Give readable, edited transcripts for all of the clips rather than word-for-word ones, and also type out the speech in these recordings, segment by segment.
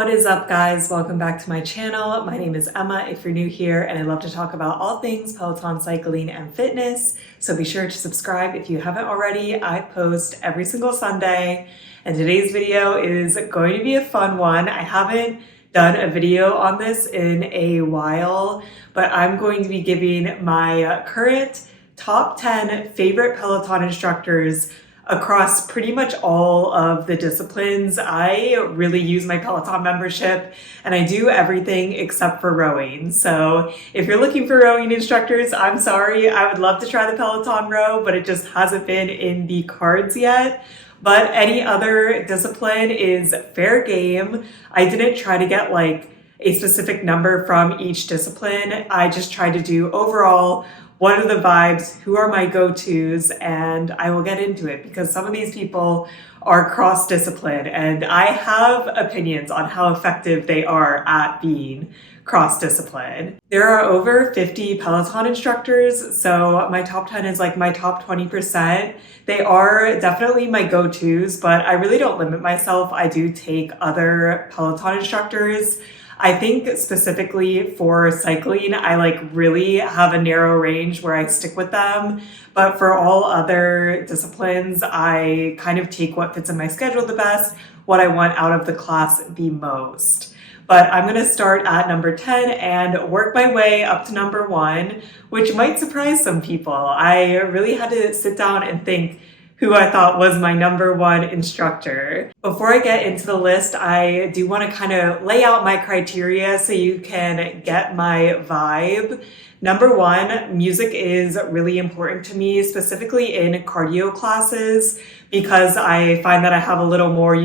What is up, guys? Welcome back to my channel. My name is Emma if you're new here, and I love to talk about all things Peloton cycling and fitness. So be sure to subscribe if you haven't already. I post every single Sunday, and today's video is going to be a fun one. I haven't done a video on this in a while, but I'm going to be giving my current top 10 favorite Peloton instructors across pretty much all of the disciplines. I really use my Peloton membership and I do everything except for rowing. So if you're looking for rowing instructors, I'm sorry. I would love to try the Peloton row, but it just hasn't been in the cards yet. But any other discipline is fair game. I didn't try to get like a specific number from each discipline. I just tried to do overall, what are the vibes, who are my go-tos, and I will get into it because some of these people are cross-discipline and I have opinions on how effective they are at being cross-discipline. There are over 50 Peloton instructors, so my top 10 is like my top 20%. They are definitely my go-tos, but I really don't limit myself. I do take other Peloton instructors. I think specifically for cycling, I like really have a narrow range where I stick with them. But for all other disciplines, I kind of take what fits in my schedule the best, what I want out of the class the most. But I'm gonna start at number 10 and work my way up to number 1, which might surprise some people. I really had to sit down and think who I thought was my number 1 instructor. Before I get into the list, I do want to kind of lay out my criteria so you can get my vibe. Number 1, music is really important to me, specifically in cardio classes, because I find that I have a little more,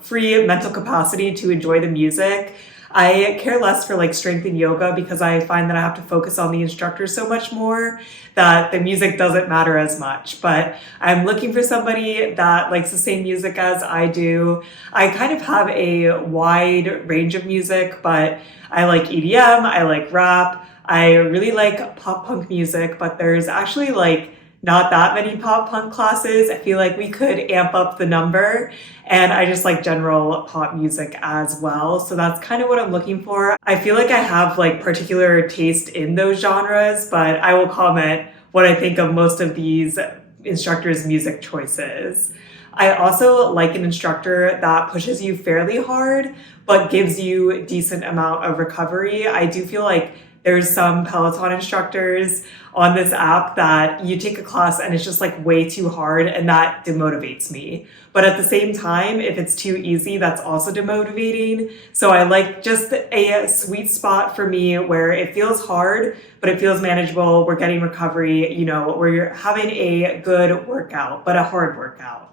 free mental capacity to enjoy the music. I care less for like strength and yoga because I find that I have to focus on the instructor so much more that the music doesn't matter as much. But I'm looking for somebody that likes the same music as I do. I kind of have a wide range of music, but I like EDM, I like rap, I really like pop punk music, but there's actually like not that many pop punk classes. I feel like we could amp up the number, and I just like general pop music as well. So that's kind of what I'm looking for. I feel like I have like particular taste in those genres, but I will comment what I think of most of these instructors' music choices. I also like an instructor that pushes you fairly hard, but gives you a decent amount of recovery. I do feel like there's some Peloton instructors on this app that you take a class and it's just like way too hard, and that demotivates me. But at the same time, if it's too easy, that's also demotivating. So I like just a sweet spot for me where it feels hard, but it feels manageable. We're getting recovery, where you're having a good workout, but a hard workout.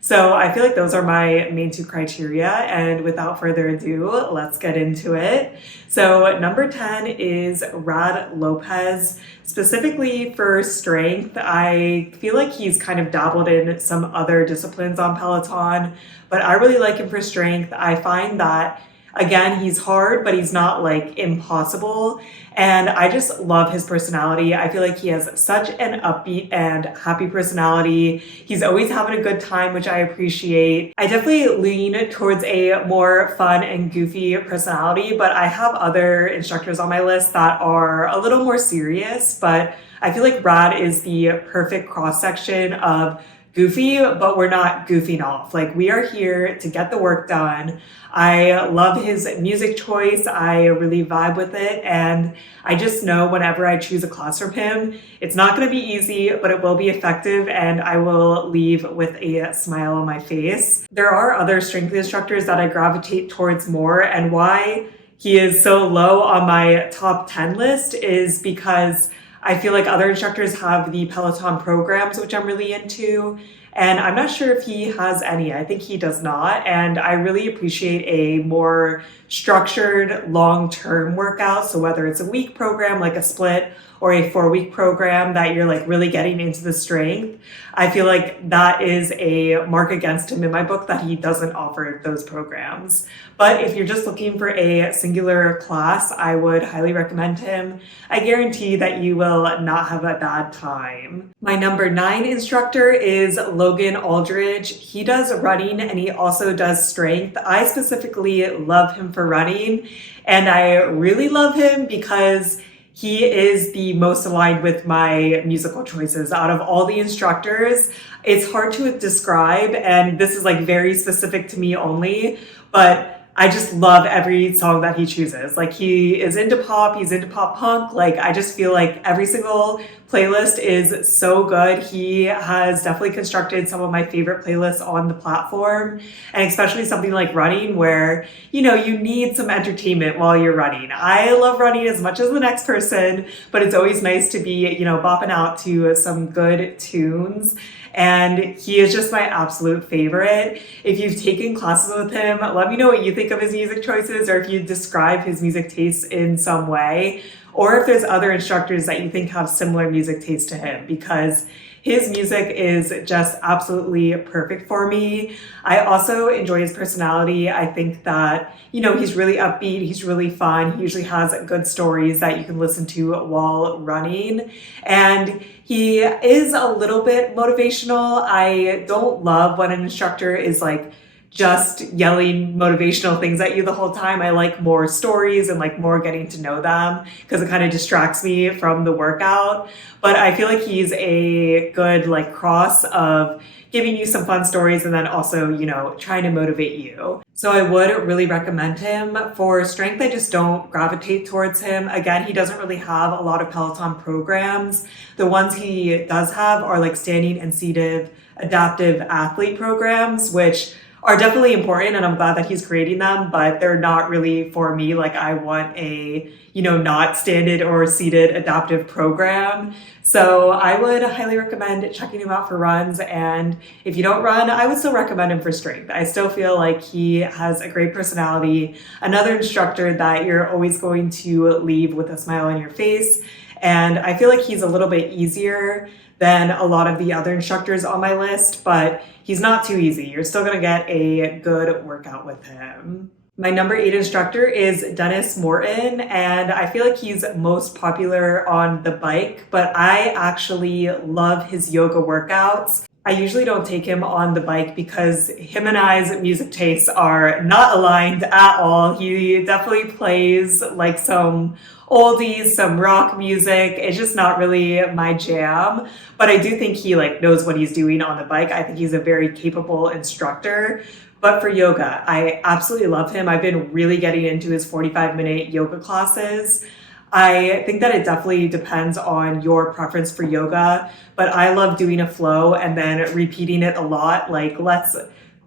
So I feel like those are my main 2 criteria, and without further ado, let's get into it. So number 10 is Rad Lopez. Specifically for strength, I feel like he's kind of dabbled in some other disciplines on Peloton, but I really like him for strength. I find that, again, he's hard, but he's not like impossible. And I just love his personality. I feel like he has such an upbeat and happy personality. He's always having a good time, which I appreciate. I definitely lean towards a more fun and goofy personality, but I have other instructors on my list that are a little more serious, but I feel like Rad is the perfect cross-section of goofy, but we're not goofing off. Like, we are here to get the work done. I love his music choice. I really vibe with it. And I just know whenever I choose a class from him, it's not going to be easy, but it will be effective, and I will leave with a smile on my face. There are other strength instructors that I gravitate towards more, and why he is so low on my top 10 list is because I feel like other instructors have the Peloton programs, which I'm really into, and I'm not sure if he has any. I think he does not, and I really appreciate a more structured long-term workout. So whether it's a week program like a split or a 4-week program that you're like really getting into the strength, I feel like that is a mark against him in my book, that he doesn't offer those programs. But if you're just looking for a singular class, I would highly recommend him. I guarantee that you will not have a bad time. My number 9 instructor is Logan Logan Aldridge. He does running and he also does strength. I specifically love him for running, and I really love him because he is the most aligned with my musical choices out of all the instructors. It's hard to describe, and this is like very specific to me only, but I just love every song that he chooses. Like, he is into pop, he's into pop punk. Like, I just feel like every single playlist is so good. He has definitely constructed some of my favorite playlists on the platform, and especially something like running where, you know, you need some entertainment while you're running. I love running as much as the next person, but it's always nice to be, you know, bopping out to some good tunes. And he is just my absolute favorite. If you've taken classes with him, let me know what you think of his music choices, or if you describe his music tastes in some way, or if there's other instructors that you think have similar music tastes to him, because his music is just absolutely perfect for me. I also enjoy his personality. I think that, you know, he's really upbeat, he's really fun, he usually has good stories that you can listen to while running, and he is a little bit motivational. I don't love when an instructor is like just yelling motivational things at you the whole time. I like more stories and like more getting to know them, because it kind of distracts me from the workout. But I feel like he's a good like cross of giving you some fun stories and then also, you know, trying to motivate you. So I would really recommend him. For strength, I just don't gravitate towards him. Again, he doesn't really have a lot of Peloton programs. The ones he does have are like standing and seated adaptive athlete programs, which are definitely important, and I'm glad that he's creating them, but they're not really for me. Like, I want a, you know, not standard or seated adaptive program. So I would highly recommend checking him out for runs. And if you don't run, I would still recommend him for strength. I still feel like he has a great personality, another instructor that you're always going to leave with a smile on your face. And I feel like he's a little bit easier than a lot of the other instructors on my list, but he's not too easy. You're still gonna get a good workout with him. My number 8 instructor is Dennis Morton, and I feel like he's most popular on the bike, but I actually love his yoga workouts. I usually don't take him on the bike because him and I's music tastes are not aligned at all. He definitely plays like some oldies, some rock music. It's just not really my jam, but I do think he like knows what he's doing on the bike. I think he's a very capable instructor. But for yoga, I absolutely love him. I've been really getting into his 45-minute yoga classes. I think that it definitely depends on your preference for yoga, but I love doing a flow and then repeating it a lot. Like, let's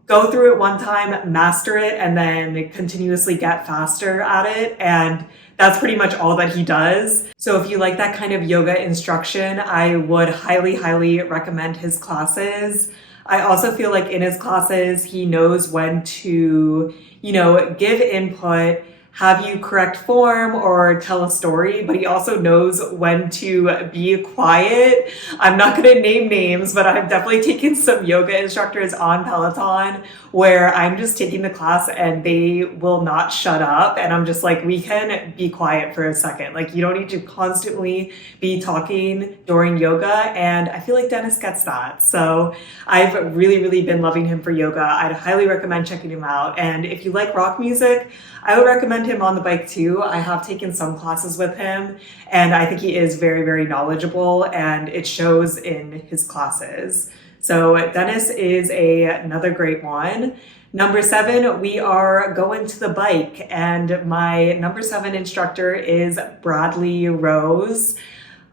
go through it one time, master it, and then continuously get faster at it. And that's pretty much all that he does. So if you like that kind of yoga instruction, I would highly, highly recommend his classes. I also feel like in his classes, he knows when to, you know, give input, have you correct form or tell a story, but he also knows when to be quiet. I'm not going to name names, but I've definitely taken some yoga instructors on Peloton where I'm just taking the class and they will not shut up. And I'm just like, we can be quiet for a second. Like, you don't need to constantly be talking during yoga. And I feel like Dennis gets that. So I've really, really been loving him for yoga. I'd highly recommend checking him out. And if you like rock music, I would recommend him on the bike too. I have taken some classes with him and I think he is very, very knowledgeable and it shows in his classes. So Dennis is another great one. Number 7, we are going to the bike, and my number 7 instructor is Bradley Rose.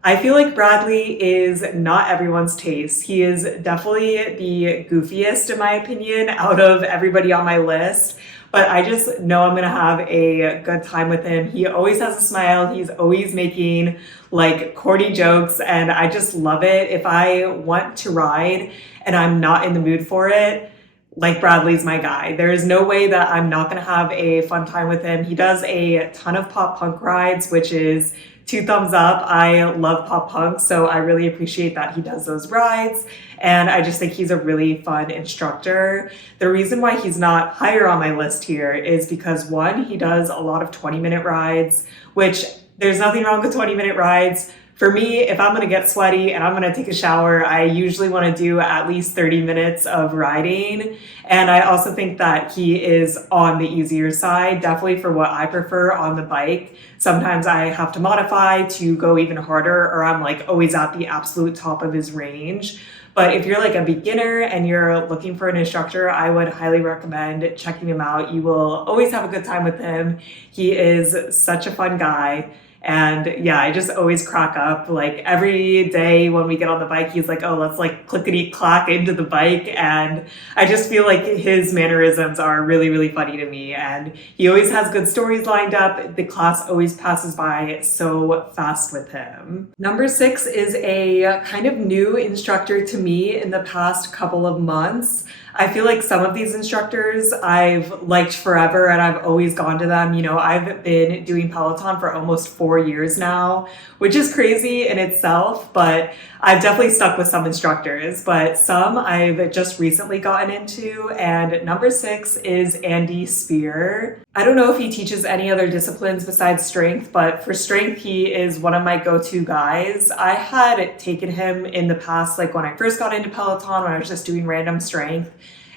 I feel like Bradley is not everyone's taste. He is definitely the goofiest, in my opinion, out of everybody on my list. But I just know I'm gonna have a good time with him. He always has a smile. He's always making like corny jokes, and I just love it. If I want to ride and I'm not in the mood for it, like, Bradley's my guy. There is no way that I'm not gonna have a fun time with him. He does a ton of pop punk rides, which is 2 thumbs up. I love pop punk, so I really appreciate that he does those rides. And I just think he's a really fun instructor. The reason why he's not higher on my list here is because, one, he does a lot of 20-minute rides, which there's nothing wrong with 20-minute rides. For me, if I'm gonna get sweaty and I'm gonna take a shower, I usually wanna do at least 30 minutes of riding. And I also think that he is on the easier side, definitely for what I prefer on the bike. Sometimes I have to modify to go even harder, or I'm like always at the absolute top of his range. But if you're like a beginner and you're looking for an instructor, I would highly recommend checking him out. You will always have a good time with him. He is such a fun guy. And yeah, I just always crack up. Like every day when we get on the bike, he's like, oh, let's like clickety clack into the bike. And I just feel like his mannerisms are really, really funny to me. And he always has good stories lined up. The class always passes by so fast with him. Number 6 is a kind of new instructor to me in the past couple of months. I feel like some of these instructors I've liked forever and I've always gone to them. You know, I've been doing Peloton for almost 4 years now, which is crazy in itself, but I've definitely stuck with some instructors, but some I've just recently gotten into. And number 6 is Andy Spear. I don't know if he teaches any other disciplines besides strength, but for strength, he is one of my go-to guys. I had taken him in the past, like when I first got into Peloton, when I was just doing random strength.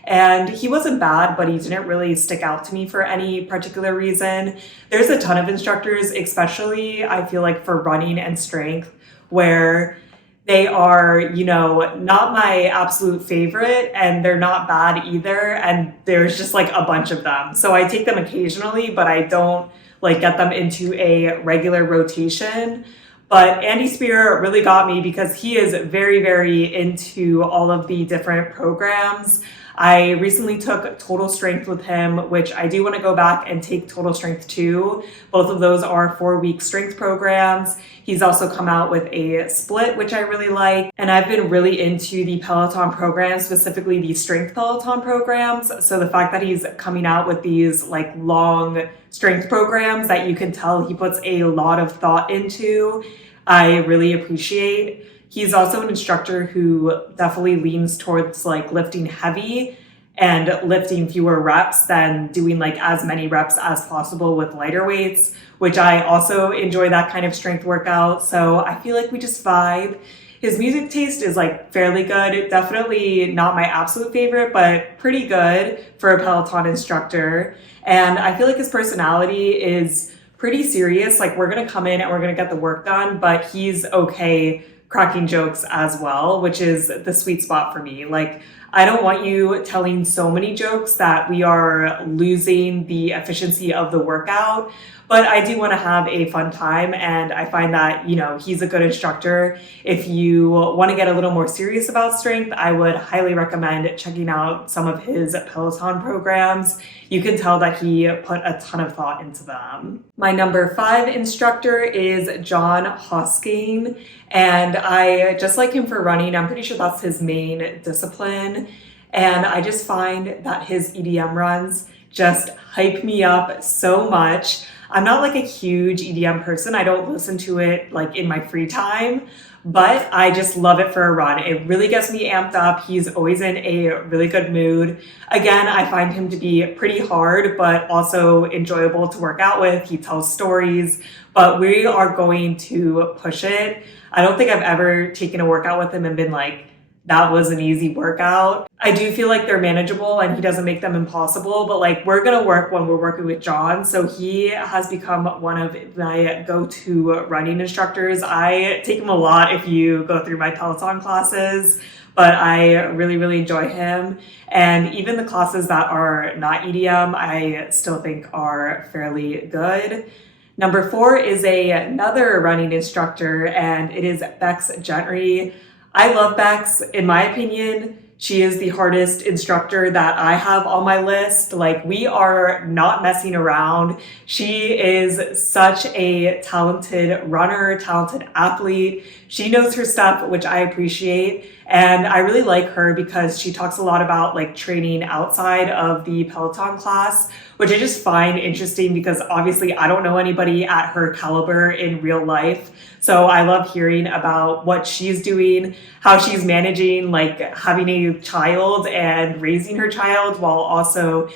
And he wasn't bad, but he didn't really stick out to me for any particular reason. There's a ton of instructors, especially I feel like for running and strength, where they are, you know, not my absolute favorite and they're not bad either. And there's just like a bunch of them. So I take them occasionally, but I don't like get them into a regular rotation. But Andy Spear really got me because he is very, very into all of the different programs. I recently took Total Strength with him, which I do want to go back and take Total Strength 2. Both of those are 4-week strength programs. He's also come out with a split, which I really like. And I've been really into the Peloton programs, specifically the strength Peloton programs. So the fact that he's coming out with these like long strength programs that you can tell he puts a lot of thought into, I really appreciate. He's also an instructor who definitely leans towards like lifting heavy and lifting fewer reps than doing like as many reps as possible with lighter weights, which I also enjoy that kind of strength workout. So I feel like we just vibe. His music taste is like fairly good. Definitely not my absolute favorite, but pretty good for a Peloton instructor. And I feel like his personality is pretty serious. Like we're gonna come in and we're gonna get the work done, but he's okay cracking jokes as well, which is the sweet spot for me. Like, I don't want you telling so many jokes that we are losing the efficiency of the workout, but I do want to have a fun time. And I find that, you know, he's a good instructor. If you want to get a little more serious about strength, I would highly recommend checking out some of his Peloton programs. You can tell that he put a ton of thought into them. My number 5 instructor is John Hosking, and I just like him for running. I'm pretty sure that's his main discipline. And I just find that his EDM runs just hype me up so much. I'm not like a huge EDM person. I don't listen to it like in my free time, but I just love it for a run. It really gets me amped up. He's always in a really good mood. Again, I find him to be pretty hard, but also enjoyable to work out with. He tells stories, but we are going to push it. I don't think I've ever taken a workout with him and been like, that was an easy workout. I do feel like they're manageable and he doesn't make them impossible, but like we're gonna work when we're working with John. So he has become one of my go-to running instructors. I take him a lot if you go through my Peloton classes, but I really, really enjoy him. And even the classes that are not EDM, I still think are fairly good. Number 4 is another running instructor, and it is Bex Gentry. I love Bex. In my opinion, she is the hardest instructor that I have on my list. Like, we are not messing around. She is such a talented runner, talented athlete. She knows her stuff, which I appreciate. And I really like her because she talks a lot about like training outside of the Peloton class, which I just find interesting because obviously I don't know anybody at her caliber in real life. So I love hearing about what she's doing, how she's managing like having a child and raising her child while also,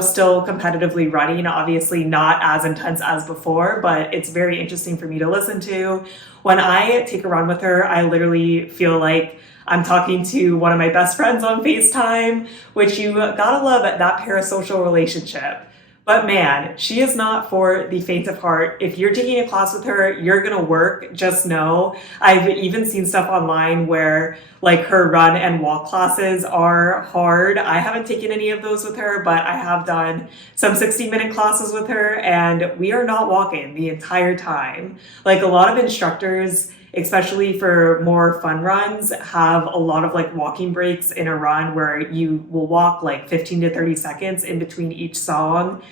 still competitively running. Obviously not as intense as before, but it's very interesting for me to listen to. When I take a run with her, I literally feel like I'm talking to one of my best friends on FaceTime, which you gotta love that parasocial relationship. But man, she is not for the faint of heart. If you're taking a class with her, you're gonna work, just know. I've even seen stuff online where like her run and walk classes are hard. I haven't taken any of those with her, but I have done some 60-minute classes with her and we are not walking the entire time. Like a lot of instructors, especially for more fun runs, have a lot of like walking breaks in a run where you will walk like 15 to 30 seconds in between each song.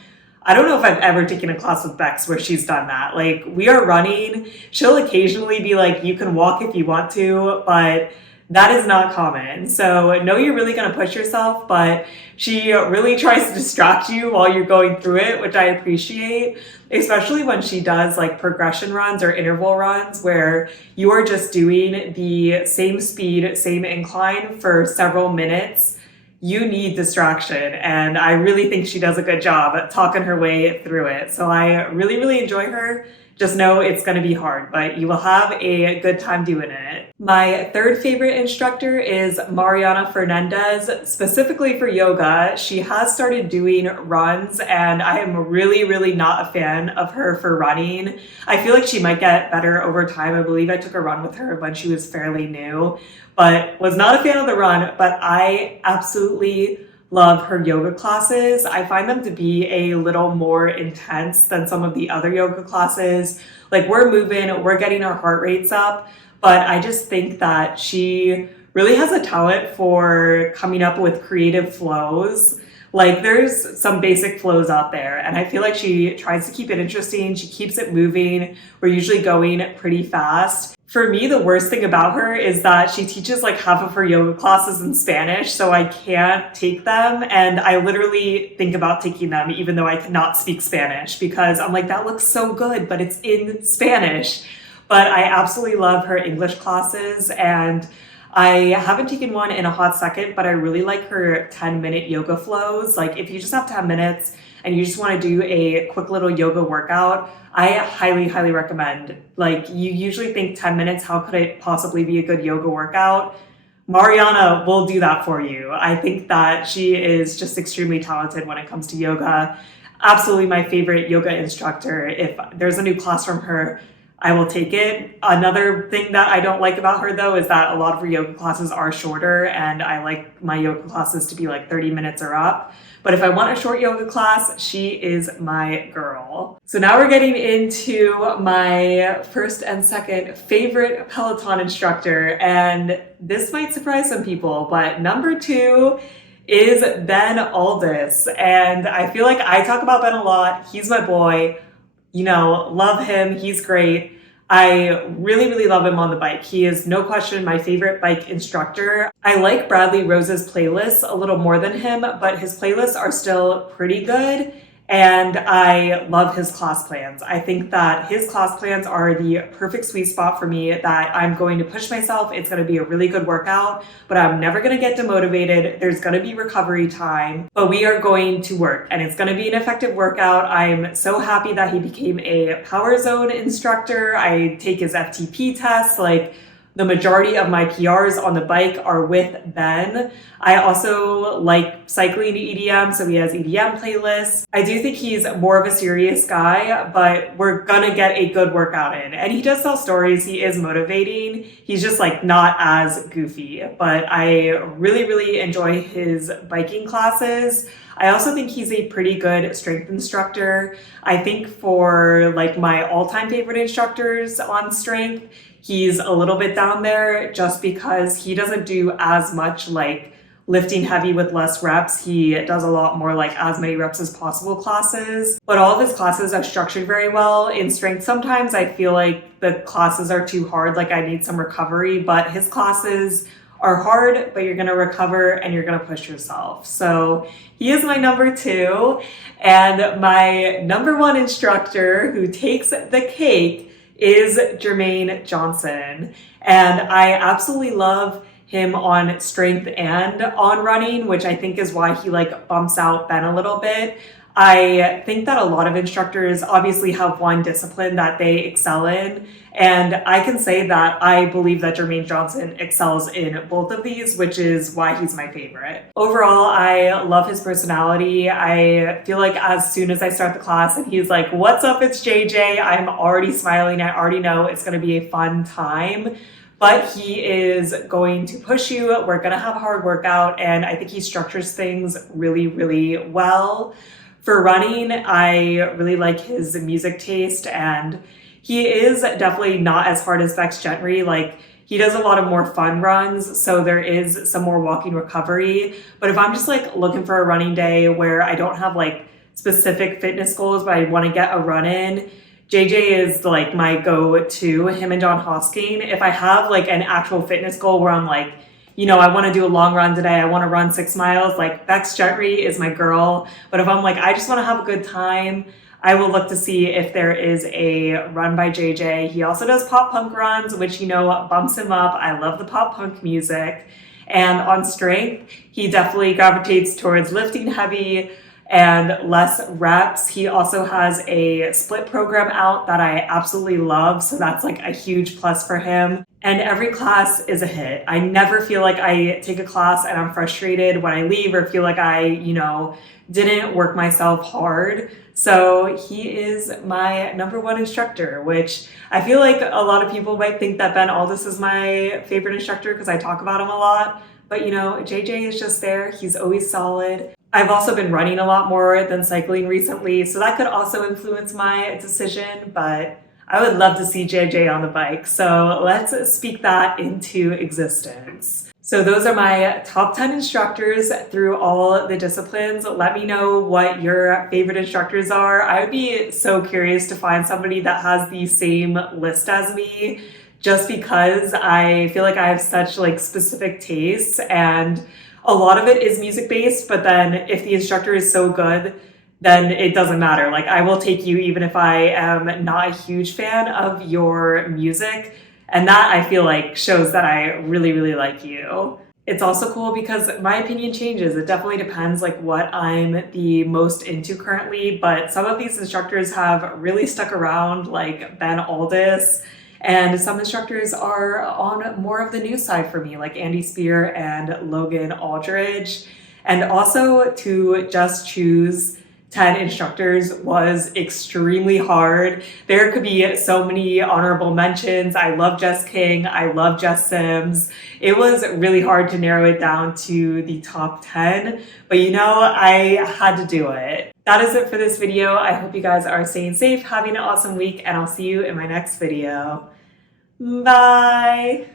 I don't know if I've ever taken a class with Bex where she's done that. Like we are running, she'll occasionally be like, you can walk if you want to, but that is not common. So know you're really going to push yourself, but she really tries to distract you while you're going through it, which I appreciate, especially when she does like progression runs or interval runs where you are just doing the same speed, same incline for several minutes. You need distraction, and I really think she does a good job at talking her way through it. So I really, really enjoy her. Just know it's going to be hard, but you will have a good time doing it. My third favorite instructor is Mariana Fernandez, specifically for yoga. She has started doing runs, and I am really, really not a fan of her for running. I feel like she might get better over time. I believe I took a run with her when she was fairly new, but was not a fan of the run, but I absolutely love her yoga classes. I find them to be a little more intense than some of the other yoga classes. Like we're moving, we're getting our heart rates up, but I just think that she really has a talent for coming up with creative flows. Like there's some basic flows out there and I feel like she tries to keep it interesting. She keeps it moving. We're usually going pretty fast. For me, the worst thing about her is that she teaches like half of her yoga classes in Spanish, so I can't take them. And I literally think about taking them even though I cannot speak Spanish because I'm like, that looks so good, but it's in Spanish. But I absolutely love her English classes and I haven't taken one in a hot second, but I really like her 10-minute yoga flows. Like if you just have 10 minutes and you just want to do a quick little yoga workout, I highly, highly recommend. Like you usually think 10 minutes, how could it possibly be a good yoga workout? Mariana will do that for you. I think that she is just extremely talented when it comes to yoga. Absolutely my favorite yoga instructor. If there's a new class from her, I will take it. Another thing that I don't like about her though is that a lot of her yoga classes are shorter and I like my yoga classes to be like 30 minutes or up. But if I want a short yoga class, she is my girl. So now we're getting into my first and second favorite Peloton instructor. And this might surprise some people, but number 2 is Ben Aldis. And I feel like I talk about Ben a lot. He's my boy. Love him. He's great. I really, really love him on the bike. He is no question my favorite bike instructor. I like Bradley Rose's playlists a little more than him, but his playlists are still pretty good. And I love his class plans. I think that his class plans are the perfect sweet spot for me, that I'm going to push myself. It's going to be a really good workout, but I'm never going to get demotivated. There's going to be recovery time, but we are going to work and it's going to be an effective workout. I'm so happy that he became a Power Zone instructor. I take his FTP tests. Like the majority of my PRs on the bike are with Ben. I also like cycling to EDM, so he has EDM playlists. I do think he's more of a serious guy, but we're gonna get a good workout in. And he does tell stories, he is motivating. He's just like not as goofy, but I really, really enjoy his biking classes. I also think he's a pretty good strength instructor. I think for like my all-time favorite instructors on strength, he's a little bit down there just because he doesn't do as much like lifting heavy with less reps. He does a lot more like as many reps as possible classes, but all of his classes are structured very well. In strength, sometimes I feel like the classes are too hard, like I need some recovery, but his classes are hard, but you're going to recover and you're going to push yourself. So he is my number 2. And my number 1 instructor who takes the cake is Germaine Johnson. And I absolutely love him on strength and on running, which I think is why he like bumps out Ben a little bit. I think that a lot of instructors obviously have one discipline that they excel in. And I can say that I believe that Germaine Johnson excels in both of these, which is why he's my favorite. Overall, I love his personality. I feel like as soon as I start the class and he's like, "What's up, it's JJ," I'm already smiling. I already know it's going to be a fun time. But he is going to push you. We're going to have a hard workout. And I think he structures things really, really well. For running, I really like his music taste, and he is definitely not as hard as Bex Gentry. Like, he does a lot of more fun runs, so there is some more walking recovery. But if I'm just like looking for a running day where I don't have like specific fitness goals, but I want to get a run in, JJ is like my go-to, him and John Hosking. If I have like an actual fitness goal where I'm like, you know, I want to do a long run today, I want to run 6 miles, like Bex Gentry is my girl. But if I'm like, I just want to have a good time, I will look to see if there is a run by JJ. He also does pop punk runs, which, you know, bumps him up. I love the pop punk music. And on strength, he definitely gravitates towards lifting heavy and less reps. He also has a split program out that I absolutely love. So that's like a huge plus for him. And every class is a hit. I never feel like I take a class and I'm frustrated when I leave or feel like I, you know, didn't work myself hard. So he is my number 1 instructor, which I feel like a lot of people might think that Ben Aldis is my favorite instructor because I talk about him a lot. But, you know, JJ is just there. He's always solid. I've also been running a lot more than cycling recently, so that could also influence my decision, but I would love to see JJ on the bike. So let's speak that into existence. So those are my top 10 instructors through all the disciplines. Let me know what your favorite instructors are. I would be so curious to find somebody that has the same list as me, just because I feel like I have such like specific tastes, and a lot of it is music based, but then if the instructor is so good, then it doesn't matter. Like, I will take you even if I am not a huge fan of your music. And that I feel like shows that I really, really like you. It's also cool because my opinion changes. It definitely depends like what I'm the most into currently, but some of these instructors have really stuck around, like Ben Aldis, and some instructors are on more of the new side for me, like Andy Spear and Logan Aldridge. And also to just choose 10 instructors was extremely hard. There could be so many honorable mentions. I love Jess King. I love Jess Sims. It was really hard to narrow it down to the top 10, but you know, I had to do it. That is it for this video. I hope you guys are staying safe, having an awesome week, and I'll see you in my next video. Bye.